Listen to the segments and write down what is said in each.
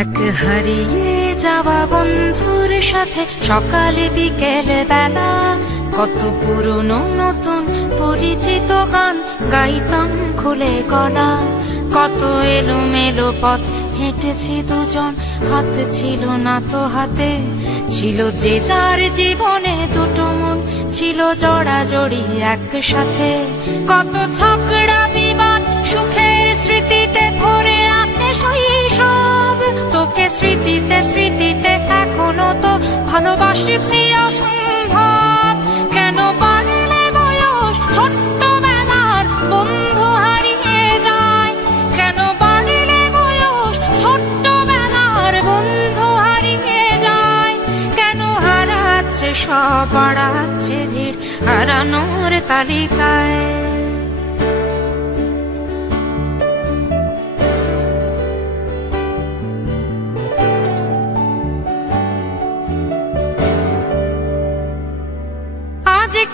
এক হারিয়ে যাওয়া বন্ধুর সাথে সকালে বিকেলে বেলা কত পুরনো নতুন পরিচিত গান গাইতাম খুলে গলা। কত এলোমেলো পথ হেঁটেছি দুজন, হাত ছিল না তো হাতে, ছিল যে যার জীবনে দুটো মন, ছিল জড়াজড়ি একসাথে। কত ঝগড়া বিবাদ সুখের স্মৃতিতে ভরে আছে শৈশব, তোকে স্মৃতিতে স্মৃতিতে এখনো তো ভালোবাসছি অসম্ভব। কেন বাড়লে বয়স ছোট্টবেলার বন্ধু হারিয়ে যায়, কেন বাড়লে বয়স ছোট্টবেলার বন্ধু হারিয়ে যায়, কেন হারাচ্ছে সব বাড়াচ্ছে ভিড় হারানোর তালিকায়।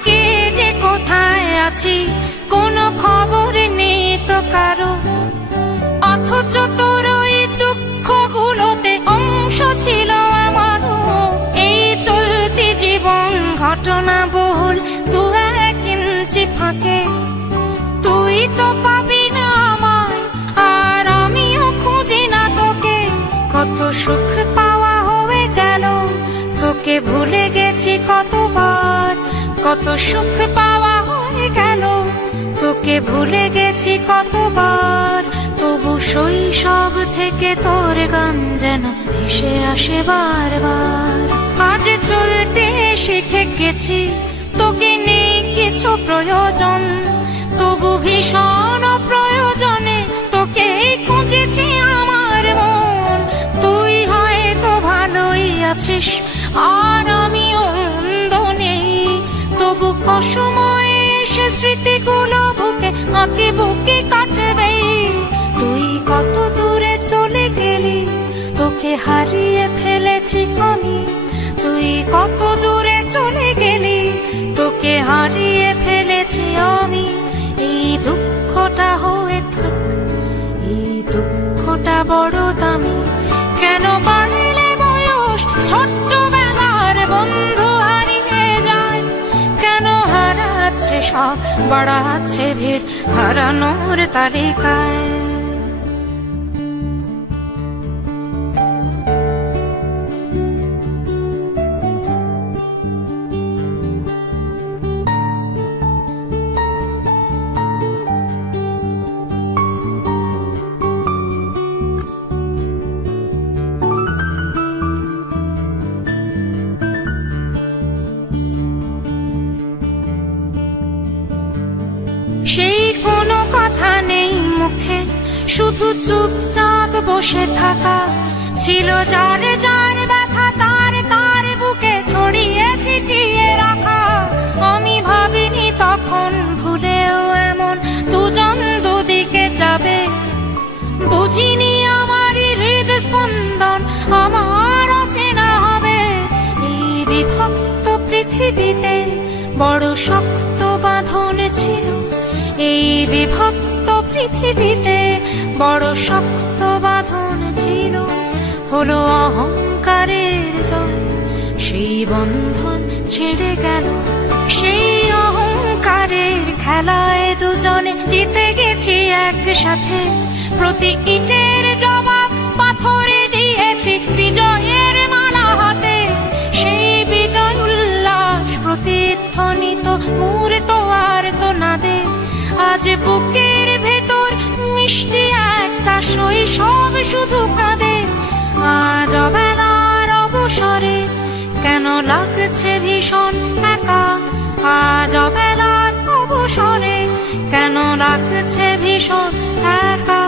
কে যে কোথায় আছি কোনো খবর নেই তো কারো, অথচ তোর ওই দুঃখগুলোতে অংশ ছিল আমারও। এই চলতি জীবন ঘটনা বহুল দু এক ইঞ্চি ফাঁকে, তুই তো পাবি না আমায় আর আমিও খুঁজি না তোকে। কত সুখ পাওয়া হয়ে গেল, তোকে ভুলে গেছি কতবার। কত সুখ পাওয়া হয়ে গেল, তোকে ভুলে গেছি কতবার। তবু শৈশব থেকে তোর গান যেন ভেসে আসে বারবার। আজ চলতে শিখে গেছি, তোকে নেই কিছু প্রয়োজন, তবু ভীষণ প্রয়োজনে তোকে খুঁজেছি আমার মন। তুই হয়তো ভালোই আছিস আর আমিও মন্দ নেই, তবু অসময়ে এসে স্মৃতিগুলো বুকে আঁকে বুকে কাটবে। তুই কত দূরে চলে গেলি, তোকে হারিয়ে ফেলেছি আমি। তুই কত দূরে চলে গেলি, তোকে হারিয়ে ফেলেছি আমি। এই দুঃখটা হয়ে থাক, এই দুঃখটা বড় দামি। কেন বাড়লে বয়স ছোট্টবেলার বন্ধু হারিয়ে যায়, কেন হারাচ্ছে সব বাড়াচ্ছে ভিড় হারানোর তালিকায়। সেই কোনো কথা নেই মুখে, শুধু চুপচাপ বসে থাকা। ছিল যার যার ব্যথা তার তার বুকে ছড়িয়ে ছিটিয়ে রাখা। আমি ভাবিনি তখন ভুলেও এমন দুজন দুদিকে যাবে, বুঝিনি আমারই হৃদস্পন্দন আমার অচেনা হবে। এই বিভক্ত পৃথিবীতে বড় শক্ত বাঁধন ছিল, এই বিভক্ত পৃথিবীতে বড় শক্ত বাঁধন ছিল। হলো অহংকারের জয়, সেই বন্ধন ছেড়ে গেল। সেই অহংকারের খেলায় দুজনে জিতে গেছি একসাথে। প্রতি ইটের জবাব পাথরে দিয়েছি বিজয়ের মালা হাতে। সেই বিজয় উল্লাস প্রতিধ্বনিত মূর্ত আর তো নাদে। আজ বুকের ভেতর মিষ্টি একটা শৈশব শুধু কাঁদে। আজ অবেলার অবসরে কেন লাগছে ভীষণ একা। আজ অবেলার অবসরে কেন লাগছে ভীষণ একা।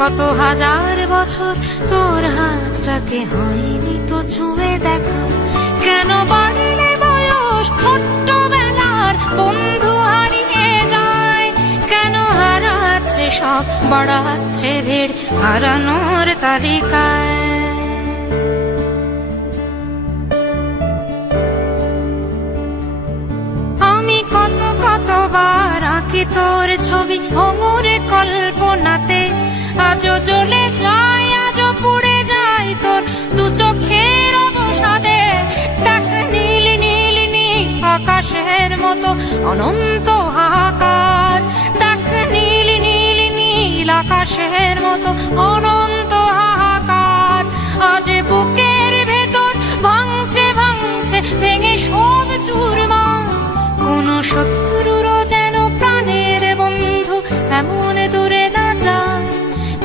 কত হাজার বছর তোর হাতটাকে হয়নি তো ছুঁয়ে দেখা। কেন বাড়লে বয়স ছোট্টবেলার বন্ধু হারিয়ে যায়, কেন হারাচ্ছে সব বাড়াচ্ছে ভিড় হারানোর তালিকায়। আমি কতবার আঁকি তোর ছবি ভোমরে কল্পনাতে। আজও জ্বলে যায়, আজও পুড়ে যায় তো অনন্ত হাহাকার। দেখ নীল নীল নীল আকাশের মতো অনন্ত হাহাকার। আজ বুকের ভেতর ভাঙছে ভাঙছে ভেঙে সব চুরমার। কোন শত্রুরও যেন প্রাণের বন্ধু এমন দূরে না যায়।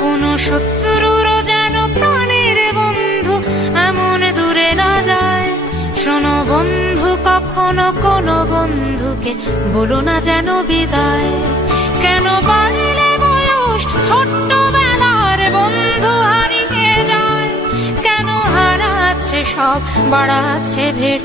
কোন শত্রুরও যেন প্রাণের বন্ধু এমন দূরে না যায়। শোনো বন্ধু, কখনো কোনো বন্ধুকে বলো না যেন বিদায়। কেন বাড়লে বয়স ছোট্টবেলার বন্ধু হারিয়ে যায়। কেন হারাচ্ছে সব, বাড়াচ্ছে ভিড়